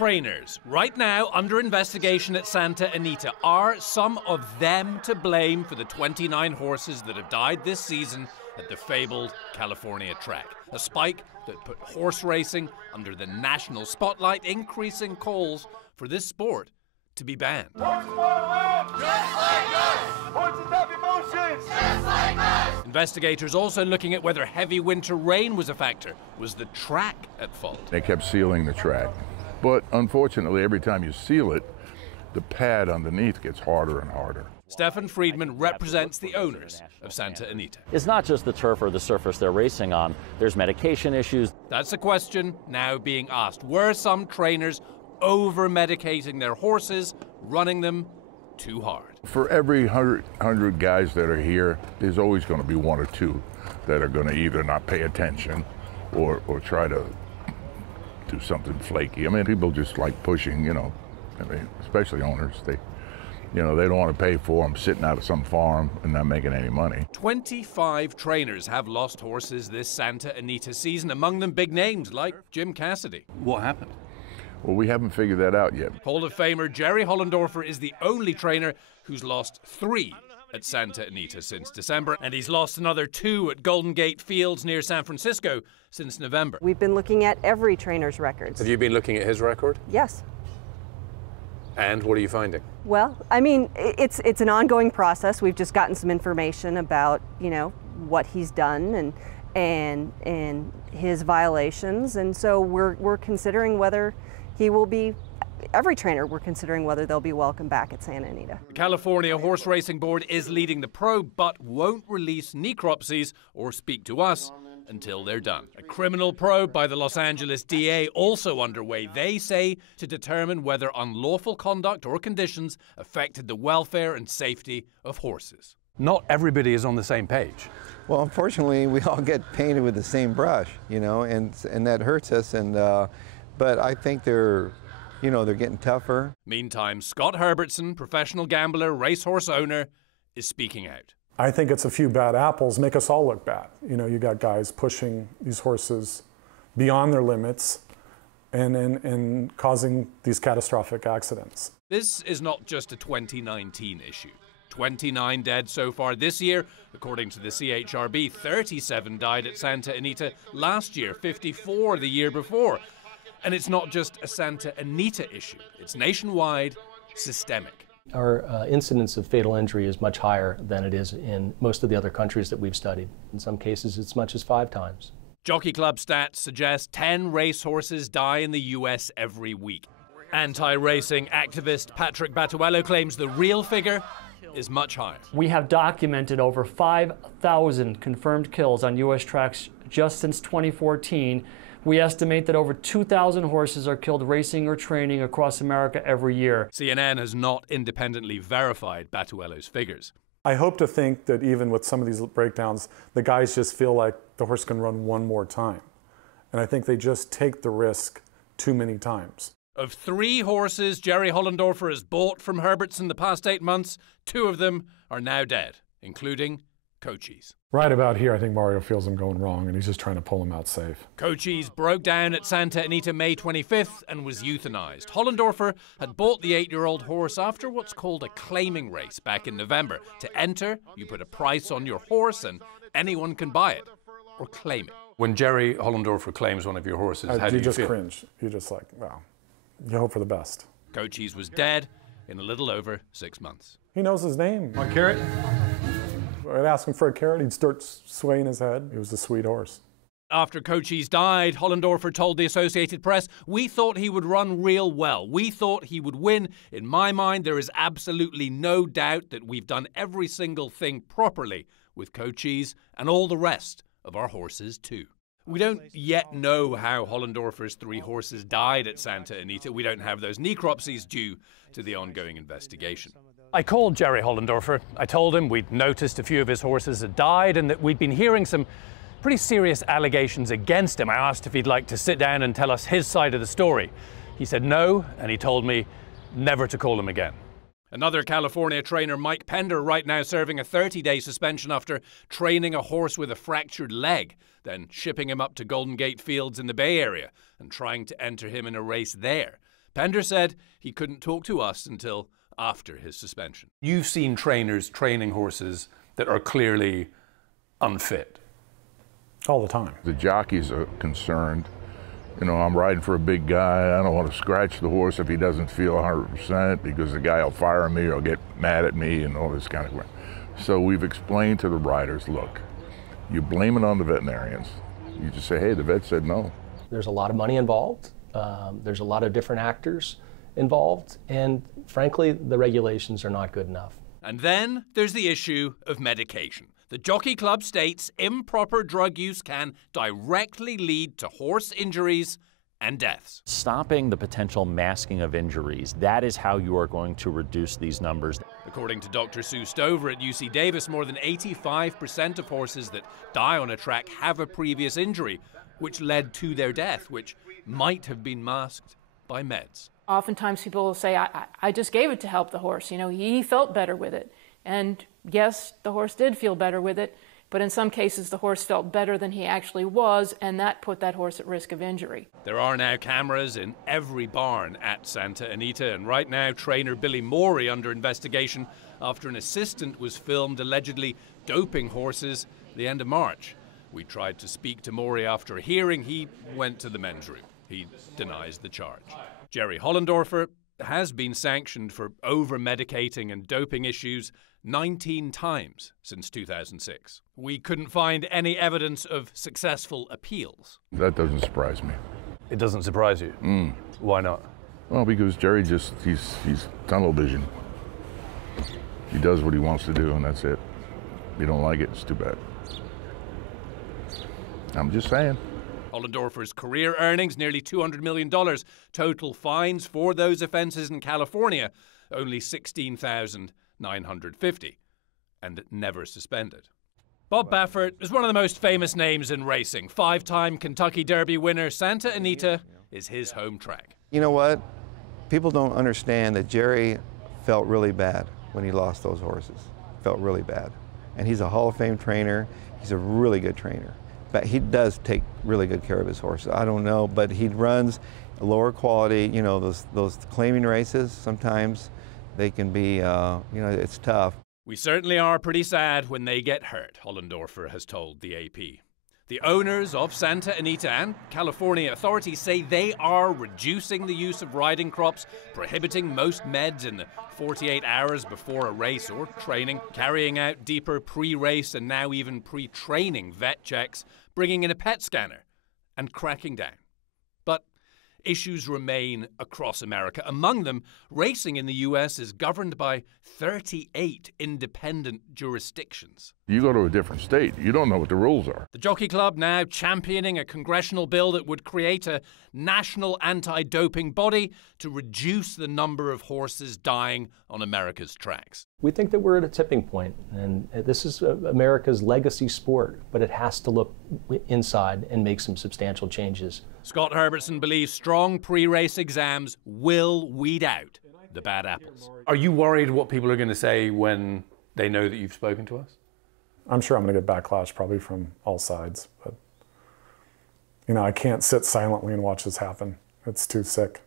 trainers, right now under investigation at Santa Anita. Are some of them to blame for the 29 horses that have died this season at the fabled California track? A spike that put horse racing under the national spotlight, increasing calls for this sport to be banned. Horses want to win! Just like us! Horses have emotions! Just like us! Investigators also looking at whether heavy winter rain was a factor. Was the track at fault? They kept sealing the track. But unfortunately, every time you seal it, the pad underneath gets harder and harder. Stefan Friedman represents the owners of Santa Anita. It's not just the turf or the surface they're racing on. There's medication issues. That's a question now being asked. Were some trainers over-medicating their horses, running them too hard? For every 100 guys that are here, there's always going to be one or two that are going to either not pay attention or try to do something flaky. I mean, people just like pushing, you know, I mean, especially owners. They don't want to pay for them sitting out of some farm and not making any money. 25 trainers have lost horses this Santa Anita season, among them big names like Jim Cassidy. What happened? Well, we haven't figured that out yet. Hall of Famer Jerry Hollendorfer is the only trainer who's lost 3 at Santa Anita since December, and he's lost another 2 at Golden Gate Fields near San Francisco since November. We've been looking at every trainer's records. Have you been looking at his record? Yes. And what are you finding? Well, I mean, it's an ongoing process. We've just gotten some information about, you know, what he's done and his violations, and so we're considering whether he will be. Every trainer, we're considering whether they'll be welcome back at Santa Anita. The California Horse Racing Board is leading the probe, but won't release necropsies or speak to us until they're done. A criminal probe by the Los Angeles DA also underway, they say, to determine whether unlawful conduct or conditions affected the welfare and safety of horses. Not everybody is on the same page. Well, unfortunately, we all get painted with the same brush, you know, and that hurts us. And but I think they're getting tougher. Meantime, Scott Herbertson, professional gambler, racehorse owner, is speaking out. I think it's a few bad apples make us all look bad. You know, you got guys pushing these horses beyond their limits and causing these catastrophic accidents. This is not just a 2019 issue. 29 dead so far this year. According to the CHRB, 37 died at Santa Anita last year, 54 the year before. And it's not just a Santa Anita issue. It's nationwide, systemic. Our incidence of fatal injury is much higher than it is in most of the other countries that we've studied. In some cases, it's as much as 5 times. Jockey Club stats suggest 10 racehorses die in the US every week. Anti-racing activist Patrick Battuello claims the real figure is much higher. We have documented over 5,000 confirmed kills on U.S. tracks just since 2014. We estimate that over 2,000 horses are killed racing or training across America every year. CNN has not independently verified Battuello's figures. I hope to think that even with some of these breakdowns, the guys just feel like the horse can run one more time. And I think they just take the risk too many times. Of 3 horses Jerry Hollendorfer has bought from Herbertson the past 8 months, 2 of them are now dead, including Cochise. Right about here, I think Mario feels I'm going wrong, and he's just trying to pull him out safe. Cochise broke down at Santa Anita May 25th and was euthanized. Hollendorfer had bought the 8-year-old horse after what's called a claiming race back in November. To enter, you put a price on your horse and anyone can buy it or claim it. When Jerry Hollendorfer claims one of your horses, how do you just feel? Cringe. You're just like, wow. You hope for the best. Cochise was dead in a little over 6 months. He knows his name. My carrot? I'd ask him for a carrot, he'd start swaying his head. He was a sweet horse. After Cochise died, Hollendorfer told the Associated Press, "We thought he would run real well. We thought he would win. In my mind, there is absolutely no doubt that we've done every single thing properly with Cochise and all the rest of our horses too." We don't yet know how Hollendorfer's 3 horses died at Santa Anita. We don't have those necropsies due to the ongoing investigation. I called Jerry Hollendorfer. I told him we'd noticed a few of his horses had died and that we'd been hearing some pretty serious allegations against him. I asked if he'd like to sit down and tell us his side of the story. He said no, and he told me never to call him again. Another California trainer, Mike Pender, right now serving a 30-day suspension after training a horse with a fractured leg, then shipping him up to Golden Gate Fields in the Bay Area and trying to enter him in a race there. Pender said he couldn't talk to us until after his suspension. You've seen trainers training horses that are clearly unfit. All the time. The jockeys are concerned. You know, I'm riding for a big guy. I don't want to scratch the horse if he doesn't feel 100% because the guy will fire me or get mad at me and all this kind of thing. So we've explained to the riders, look, you blame it on the veterinarians. You just say, hey, the vet said no. There's a lot of money involved. There's a lot of different actors involved. And frankly, the regulations are not good enough. And then there's the issue of medication. The Jockey Club states improper drug use can directly lead to horse injuries and deaths. Stopping the potential masking of injuries, that is how you are going to reduce these numbers. According to Dr. Sue Stover at UC Davis, more than 85% of horses that die on a track have a previous injury, which led to their death, which might have been masked by meds. Oftentimes people will say, I just gave it to help the horse. You know, he felt better with it. And yes, the horse did feel better with it, but in some cases the horse felt better than he actually was, and that put that horse at risk of injury. There are now cameras in every barn at Santa Anita, and right now trainer Billy Morey under investigation after an assistant was filmed allegedly doping horses the end of March. We tried to speak to Morey after a hearing. He went to the men's room. He denies the charge. Jerry Hollendorfer has been sanctioned for over-medicating and doping issues 19 times since 2006. We couldn't find any evidence of successful appeals. That doesn't surprise me. It doesn't surprise you? Why not? Well, because Jerry he's tunnel vision. He does what he wants to do and that's it. If you don't like it, it's too bad. I'm just saying. Hollendorfer's career earnings, nearly $200 million. Total fines for those offenses in California, only $16,950, and never suspended. Bob Baffert is one of the most famous names in racing. 5-time Kentucky Derby winner. Santa Anita is his home track. You know what? People don't understand that Jerry felt really bad when he lost those horses. Felt really bad. And he's a Hall of Fame trainer. He's a really good trainer. But he does take really good care of his horses. I don't know, but he runs a lower quality. You know, those claiming races, sometimes they can be, you know, it's tough. We certainly are pretty sad when they get hurt, Hollendorfer has told the AP. The owners of Santa Anita and California authorities say they are reducing the use of riding crops, prohibiting most meds in the 48 hours before a race or training, carrying out deeper pre-race and now even pre-training vet checks, bringing in a PET scanner, and cracking down. But issues remain across America. Among them, racing in the U.S. is governed by 38 independent jurisdictions. You go to a different state, you don't know what the rules are. The Jockey Club now championing a congressional bill that would create a national anti-doping body to reduce the number of horses dying on America's tracks. We think that we're at a tipping point, and this is America's legacy sport, but it has to look inside and make some substantial changes. Scott Herbertson believes strong pre-race exams will weed out the bad apples. Are you worried what people are going to say when they know that you've spoken to us? I'm sure I'm going to get backlash probably from all sides, but you know, I can't sit silently and watch this happen. It's too sick.